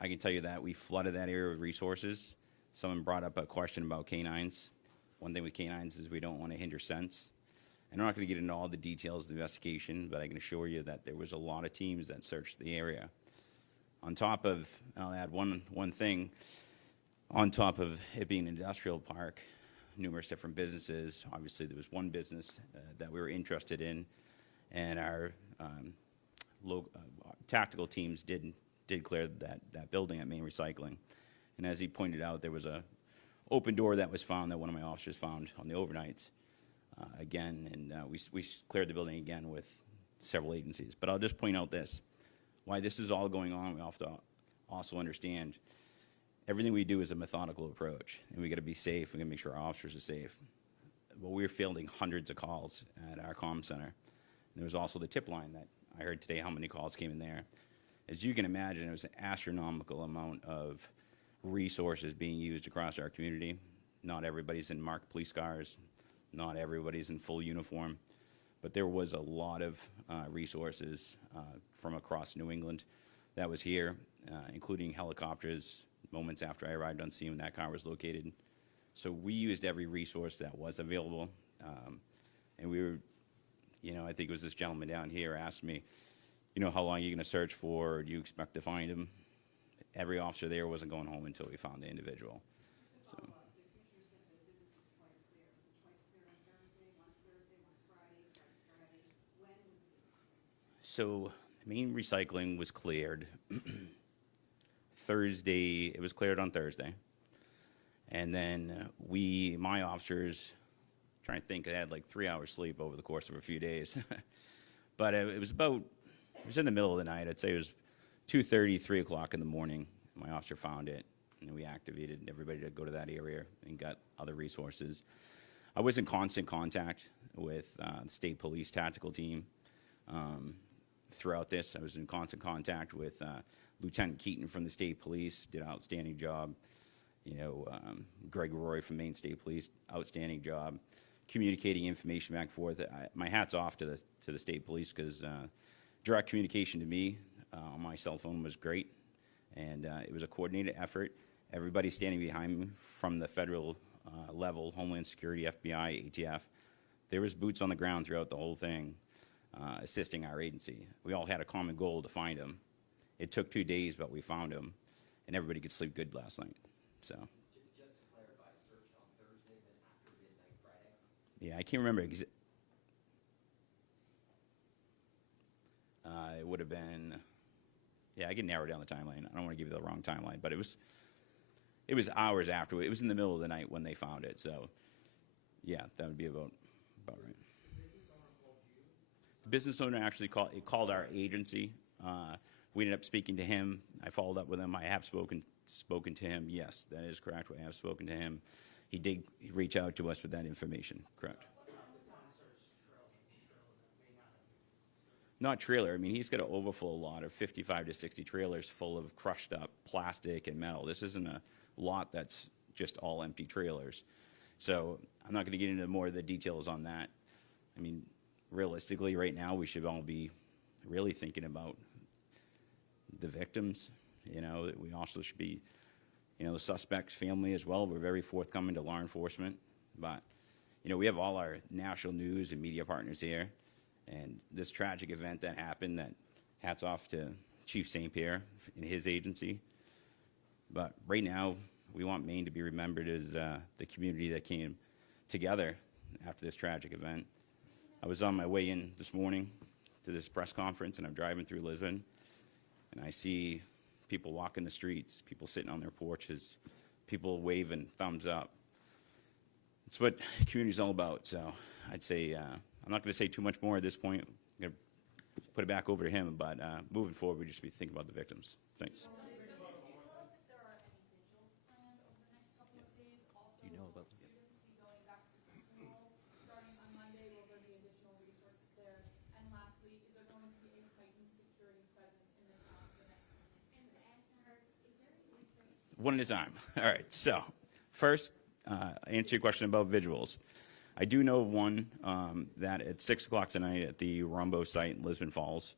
I can tell you that we flooded that area with resources. Someone brought up a question about canines. One thing with canines is we don't want to hinder sense. And I'm not going to get into all the details of the investigation, but I can assure you that there was a lot of teams that searched the area. On top of, I'll add one thing, on top of it being an industrial park, numerous different businesses. Obviously, there was one business that we were interested in, and our tactical teams did clear that building at Maine Recycling. And as he pointed out, there was a open door that was found that one of my officers found on the overnights again, and we cleared the building again with several agencies. But I'll just point out this: why this is all going on, we have to also understand everything we do is a methodical approach, and we got to be safe. We got to make sure our officers are safe. Well, we're fielding hundreds of calls at our comm center. And there was also the tip line that I heard today how many calls came in there. As you can imagine, it was an astronomical amount of resources being used across our community. Not everybody's in marked police cars. Not everybody's in full uniform. But there was a lot of resources from across New England that was here, including helicopters, moments after I arrived on scene when that car was located. So we used every resource that was available. And we were, I think it was this gentleman down here asked me, how long are you going to search for? Or do you expect to find him? Every officer there wasn't going home until we found the individual. So. So Maine Recycling was cleared Thursday. It was cleared on Thursday. And then my officers, trying to think, I had like 3 hours sleep over the course of a few days. But it was in the middle of the night. I'd say it was 2:30, 3 o'clock in the morning. My officer found it, and we activated everybody to go to that area and got other resources. I was in constant contact with the state police tactical team throughout this. I was in constant contact with Lieutenant Keaton from the state police, did an outstanding job. Greg Roy from Maine State Police, outstanding job communicating information back and forth. My hat's off to the state police, because direct communication to me on my cell phone was great, and it was a coordinated effort. Everybody standing behind me from the federal level, Homeland Security, FBI, ATF, there was boots on the ground throughout the whole thing, assisting our agency. We all had a common goal to find him. It took 2 days, but we found him, and everybody could sleep good last night. So. Just to clarify, searched on Thursday, then after midnight Friday? Yeah, I can't remember. It would have been, I can narrow down the timeline. I don't want to give you the wrong timeline, but it was hours after. It was in the middle of the night when they found it. So, yeah, that would be about right. The business owner actually called our agency. We ended up speaking to him. I followed up with him. I have spoken to him. Yes, that is correct. I have spoken to him. He did reach out to us with that information. Correct. Not trailer. I mean, he's got an overflow lot of 55 to 60 trailers full of crushed up plastic and metal. This isn't a lot that's just all empty trailers. So I'm not going to get into more of the details on that. I mean, realistically, right now, we should all be really thinking about the victims. We also should be, the suspect's family as well. We're very forthcoming to law enforcement. But, we have all our national news and media partners here. And this tragic event that happened, that hats off to Chief St. Pierre and his agency. But right now, we want Maine to be remembered as the community that came together after this tragic event. I was on my way in this morning to this press conference, and I'm driving through Lisbon, and I see people walking the streets, people sitting on their porches, people waving thumbs up. It's what community's all about. So I'd say, I'm not going to say too much more at this point. I'm going to put it back over to him, but moving forward, we just be thinking about the victims. Thanks. Do you know about Students be going back to school starting on Monday? Will there be additional resources there? And lastly, is there going to be a heightened security presence in the town for the next few weeks? And to add to hers, is there any resources? One at a time. All right, so first, answer your question about visuals. I do know of one that at 6 o'clock tonight at the Rumbo site in Lisbon Falls,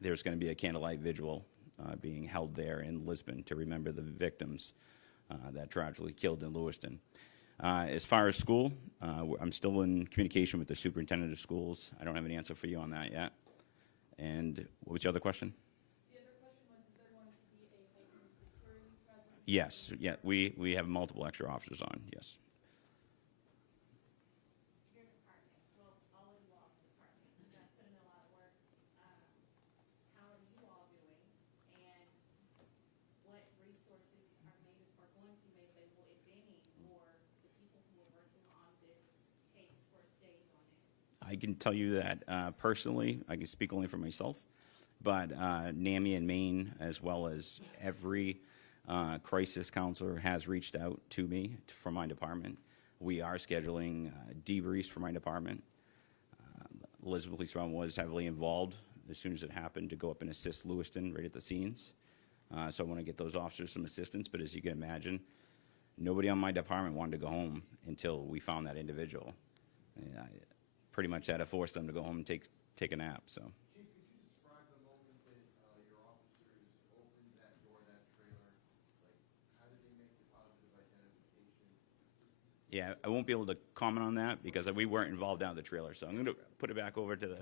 there's going to be a candlelight vigil being held there in Lisbon to remember the victims that tragically killed in Lewiston. As far as school, I'm still in communication with the superintendent of schools. I don't have an answer for you on that yet. And what was your other question? The other question was, is there going to be a heightened security presence? Yes, yeah, we have multiple extra officers on, yes. Your department, well, all of you all's department, you guys put in a lot of work. How are you all doing? And what resources are made or going to be made available, if any, for the people who are working on this case for days on end? I can tell you that personally, I can speak only for myself, but NAMI in Maine, as well as every crisis counselor has reached out to me from my department. We are scheduling debriefs for my department. Elizabeth Police Department was heavily involved as soon as it happened to go up and assist Lewiston right at the scenes. So I want to get those officers some assistance, but as you can imagine, nobody on my department wanted to go home until we found that individual. And I pretty much had to force them to go home and take a nap, so. Chief, could you describe the moment that your officers opened that door, that trailer? Like, how did they make the positive identification? Yeah, I won't be able to comment on that because we weren't involved down the trailer, so I'm going to put it back over to the,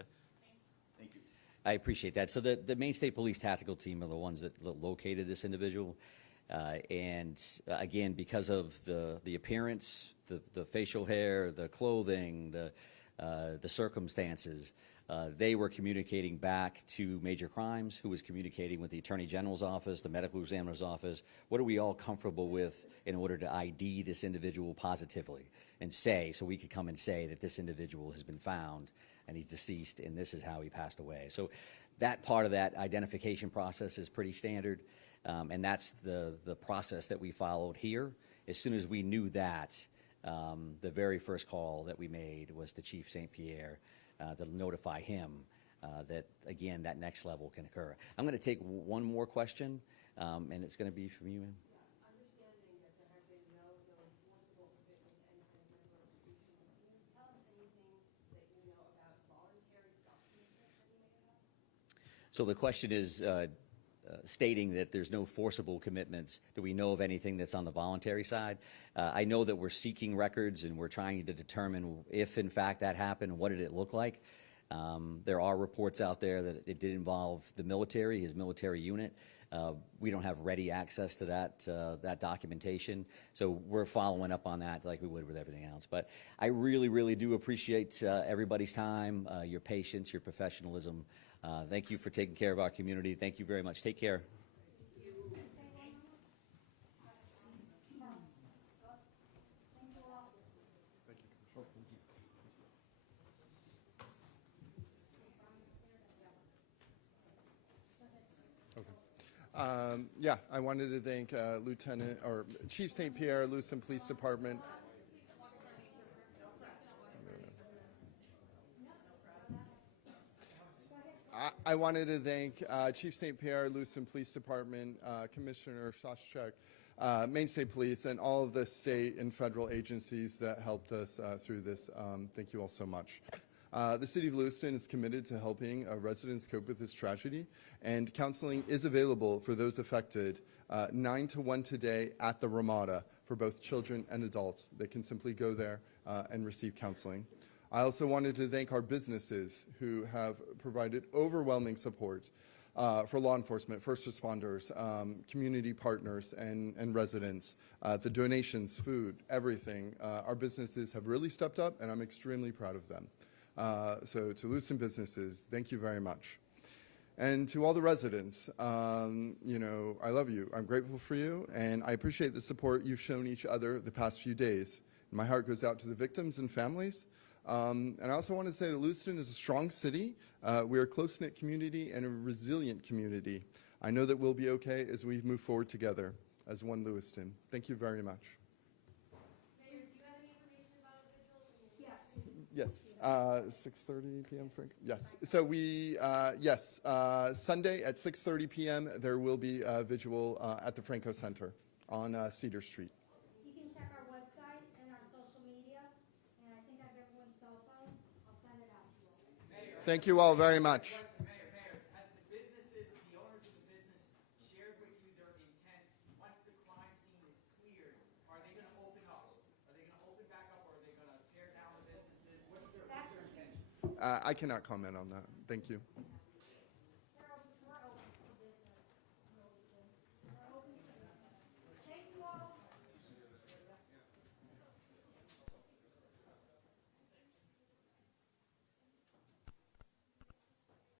thank you. I appreciate that. So the Maine State Police Tactical Team are the ones that located this individual. And again, because of the appearance, the facial hair, the clothing, the circumstances, they were communicating back to Major Crimes, who was communicating with the Attorney General's office, the medical examiner's office. What are we all comfortable with in order to ID this individual positively and say, so we could come and say that this individual has been found and he's deceased and this is how he passed away. So that part of that identification process is pretty standard. And that's the process that we followed here. As soon as we knew that, the very first call that we made was to Chief St. Pierre to notify him that, again, that next level can occur. I'm going to take one more question, and it's going to be from you, ma'am. Understanding that there have been no enforceable commitment to any kind of mental institution, can you tell us anything that you know about voluntary self-commitment that he may have? So the question is stating that there's no forcible commitments. Do we know of anything that's on the voluntary side? I know that we're seeking records and we're trying to determine if, in fact, that happened, what did it look like. There are reports out there that it did involve the military, his military unit. We don't have ready access to that documentation, so we're following up on that like we would with everything else. But I really, really do appreciate everybody's time, your patience, your professionalism. Thank you for taking care of our community. Thank you very much. Take care. Yeah, I wanted to thank Lieutenant or Chief St. Pierre, Lewiston Police Department. I wanted to thank Chief St. Pierre, Lewiston Police Department, Commissioner Shashchuk, Maine State Police, and all of the state and federal agencies that helped us through this. Thank you all so much. The City of Lewiston is committed to helping residents cope with this tragedy, and counseling is available for those affected 9 to 1 today at the Ramada for both children and adults. They can simply go there and receive counseling. I also wanted to thank our businesses who have provided overwhelming support for law enforcement, first responders, community partners, and residents. The donations, food, everything. Our businesses have really stepped up, and I'm extremely proud of them. So to Lewiston businesses, thank you very much. And to all the residents, you know, I love you. I'm grateful for you, and I appreciate the support you've shown each other the past few days. My heart goes out to the victims and families. And I also want to say that Lewiston is a strong city. We are a close-knit community and a resilient community. I know that we'll be okay as we move forward together as one Lewiston. Thank you very much. Mayor, do you have any information about a vigil? Yes, 6:30 p.m. Frank. Yes. So we yes, Sunday at 6:30 p.m. there will be a vigil at the Franco Center on Cedar Street. You can check our website and our social media, and I think I have everyone's cell phone. I'll send it out to you all. Thank you all very much. Mayor, has the businesses, the owners of the business shared with you their intent, once the crime scene is cleared, are they gonna open up? Are they gonna open back up, or are they gonna tear down the businesses? What's their intention? I cannot comment on that. Thank you.